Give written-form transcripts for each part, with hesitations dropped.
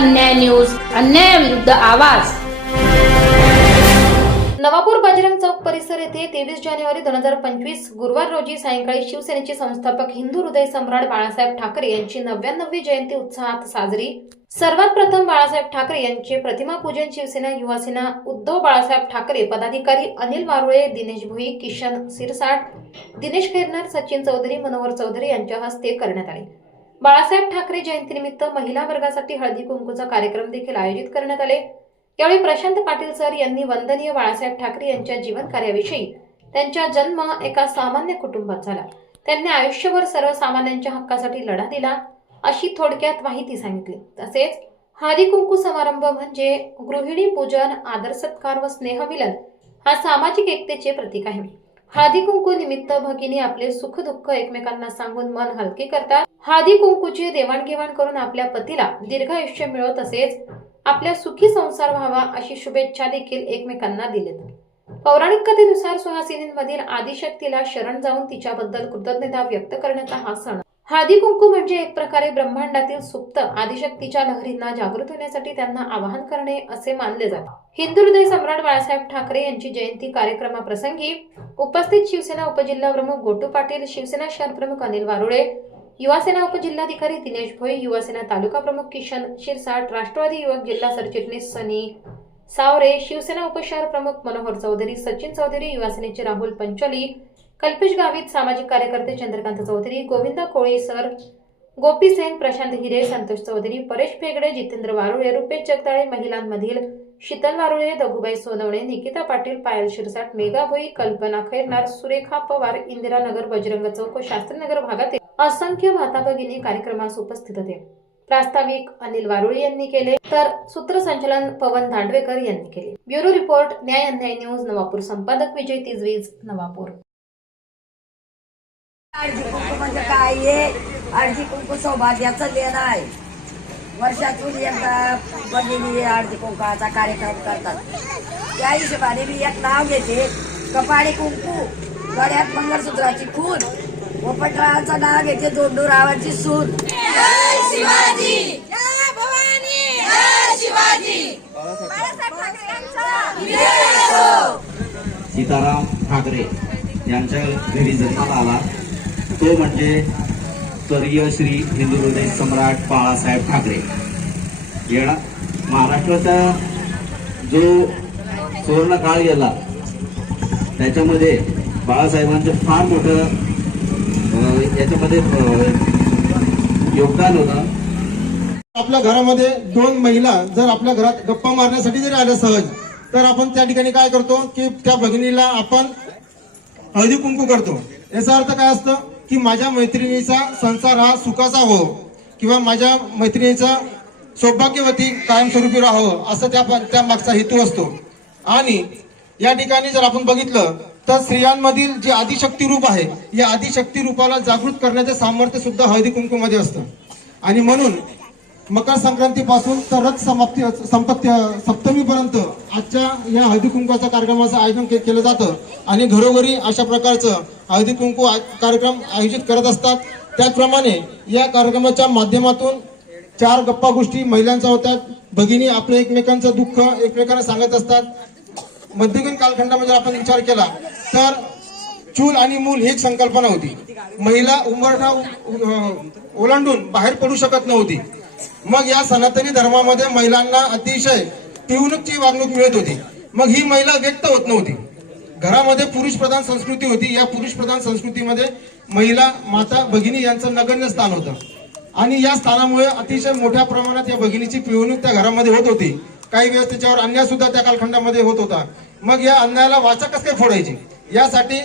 अन्याय न्यूज, अन्यायाविरुद्ध आवाज। नवापूर बजरंग चौक परिसर येथे 23 जानेवारी 2025 गुरुवार रोजी सायंकाळी शिवसेनेचे संस्थापक हिंदू हृदय सम्राट बाळासाहेब ठाकरे यांची 99वी जयंती उत्साहात साजरी। सर्वात प्रथम बाळासाहेब ठाकरे यांचे प्रतिमा पूजन शिवसेना युवासेना उद्धव बाळासाहेब ठाकरे पदाधिकारी अनिल वारुळे, दिनेश भुई, किशन सिरसाट, दिनेश खैरनार, सचिन चौधरी, मनोहर चौधरी यांच्या हस्ते करण्यात आले। बाळासाहेब ठाकरे जयंतीनिमित्त महिला वर्गासाठी हळदी कुंकूचा कार्यक्रम देखील आयोजित करण्यात आले। यावेळी प्रशांत पाटील सर यांनी वंदनीय बाळासाहेब ठाकरे यांच्या जीवन कार्याविषयी, त्यांचा जन्म एका सामान्य कुटुंबात झाला, त्यांनी आयुष्यभर सर्वसामान्यांच्या हक्कासाठी लढा दिला अशी थोडक्यात माहिती सांगितली। तसेच हळदी कुंकू समारंभ म्हणजे गृहिणी पूजन, आदर सत्कार व स्नेहमिलन हा सामाजिक एकतेचे प्रतीक आहे। हळदी कुंकू निमित्त भगिनी आपले सुख दुःख एकमेकांना सांगून मन हलके करतात। हळदी कुंकूची देवाणघेवाण करून आपल्या पतीला दीर्घायुष्य मिळो तसेच आपल्या सुखी संसार व्हावा अशी शुभेच्छा देखील एकमेकांना दिलेत। पौराणिक कथेनुसार सुहासिनींमधील आदिशक्तीला शरण जाऊन तिच्याबद्दल कृतज्ञता व्यक्त करण्याचा हा सण। हळदी कुंकू म्हणजे एक प्रकारे ब्रह्मांडातील सुप्त आदिशक्तीच्या लहरींना जागृत होण्यासाठी त्यांना आवाहन करणे असे मानले जाते। हिंदू हृदय सम्राट बाळासाहेब ठाकरे यांची जयंती कार्यक्रमाप्रसंगी उपस्थित शिवसेना उपजिल्हा प्रमुख गोटू पाटील, शिवसेना शहर प्रमुख अनिल वारुळे, युवासेना उपजिल्हाधिकारी दिनेश भोई, युवासेना तालुका प्रमुख किशन शिरसाट, राष्ट्रवादी युवक जिल्हा सरचिटणीस सनी सावरे, शिवसेना उपशहर प्रमुख मनोहर चौधरी, सचिन चौधरी, युवासेनेचे राहुल पंचोली, कल्पेश गावित, सामाजिक कार्यकर्ते चंद्रकांत चौधरी, गोविंदा कोळी सर, गोपी सेन, प्रशांत हिरे, संतोष चौधरी, परेश पेगडे, जितेंद्र वारुळे, रुपेश जगदाळे, महिलांमधील शीतल वारुळे, दगुबाई सोनवणे, निकिता पाटील, पायल शिरसाट, मेघा भोई, कल्पना खैरनार, सुरेखा पवार, इंदिरानगर, बजरंग चौक, शास्त्रीनगर भागातील असंख्य माता भगिनी कार्यक्रमास उपस्थित होते। प्रास्ताविक अनिल वारुळे यांनी केले तर सूत्रसंचालन पवन दांडवेकर यांनी केले। ब्युरो रिपोर्ट, न्याय अन्याय न्यूज, नवापूर। संपादक विजय तिजवीज, नवापूर। हळदी कुंकू म्हणजे काय आहे? हळदी कुंकू सौभाग्याचं लेणं आहे। वर्षातून एकदा भगिनी हळदी कुंकाचा कार्यक्रम करतात। त्या हिशोबाने मी एक नाव घेते, कपाळी कुंकू, गळ्यात मंगळसूत्राची खून, पोपटरावाचं नाव घेते, दोंडूरावाची सून। जय शिवाजी, जय भवानी, जय शिवाजी, बाळासाहेब ठाकरे यांचा सीताराम ठाकरे यांच्या घरी जन्माला आला तो म्हणजे स्वर्गीय श्री हिंदू हृदय सम्राट बाळासाहेब ठाकरे। या महाराष्ट्राचा जो सुवर्ण काळ गेला त्याच्यामध्ये बाळासाहेबांचं फार मोठं याच्यामध्ये योगदान होतं। आपल्या घरामध्ये दोन महिला जर आपल्या घरात गप्पा मारण्यासाठी जरी आल्या सहज, तर आपण त्या ठिकाणी काय करतो की त्या भगिनीला आपण हळदी कुंकू करतो। याचा अर्थ काय असतं की माझ्या मैत्रिणीचा संसार हा सुखाचा हो किंवा माझ्या मैत्रिणीचा सौभाग्यवती कायमस्वरूपी राहावं असं त्या मागचा हेतू असतो। आणि या ठिकाणी जर आपण बघितलं तर स्त्रियांमधील जे आदिशक्ती रूप आहे, या आदिशक्ती रूपाला जागृत करण्याचे सामर्थ्य सुद्धा हळदी कुंकू मध्ये असतं। आणि म्हणून मकर संक्रांती पासून तर रथ सप्तमी पर्यंत आजच्या या हळदी कुंकूच्या कार्यक्रमाचं आयोजन केलं जातं आणि घरोघरी अशा प्रकारचं हळदी कुंकू कार्यक्रम आयोजित करत असतात। त्याचप्रमाणे या कार्यक्रमाच्या माध्यमातून 4 गप्पा गोष्टी महिलांच्या होतात। भगिनी आपलं एकमेकांचं दुःख एकमेकांना सांगत असतात। मध्ययुगीन कालखंडामध्ये आपण विचार केला तर चूल आणि मूल ही एक संकल्पना होती। महिला उंबरठा ओलांडून बाहेर पडू शकत नव्हती। मग या सनातनी धर्मामध्ये महिलांना अतिशय पिवणुकची वागणूक मिळत होती। मग ही महिला व्यक्त होत नव्हती। घरामध्ये पुरुष प्रधान संस्कृती होती। या पुरुष प्रधान संस्कृतीमध्ये महिला माता भगिनी यांचं नगण्य स्थान होतं आणि या स्थानामुळे अतिशय मोठ्या प्रमाणात या भगिनीची पिवणूक त्या घरामध्ये होत होती। काही वेळेस त्याच्यावर अन्याय सुद्धा त्या कालखंडामध्ये होत होता। मग या अन्यायाला वाचा कसं काय फोडायची, यासाठी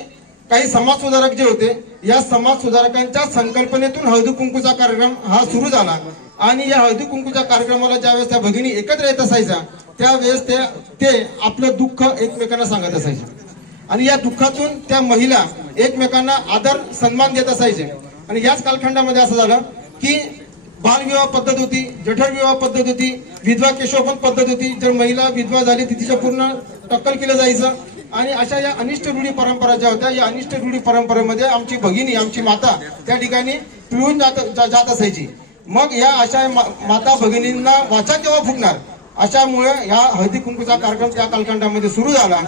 काही समाज सुधारक जे होते, या समाज सुधारकांच्या संकल्पनेतून हळदी कुंकूचा कार्यक्रम हा सुरू झाला। आणि या हळदी कुंकूच्या कार्यक्रमाला ज्यावेळेस त्या भगिनी एकत्र येत असायच्या त्यावेळेस ते आपलं दुःख एकमेकांना सांगत असायचे आणि या दुःखातून त्या महिला एकमेकांना आदर सन्मान देत असायचे। आणि याच कालखंडामध्ये असं झालं की बालविवाह पद्धत होती, जठरविवाह पद्धत होती, विधवा केशवपन पद्धत होती। जर महिला विधवा झाली ती तिच्या पूर्ण टक्कल केलं जायचं आणि अशा या अनिष्ट रूढी परंपरा ज्या होत्या, या अनिष्ट रूढी परंपरेमध्ये आमची भगिनी आमची माता त्या ठिकाणी पिळून जात असायची। मग या अशा माता भगिनींना वाचा केव्हा फुटणार. अशामुळे या हळदी कुंकूचा कार्यक्रम त्या कालखंडामध्ये सुरू झाला.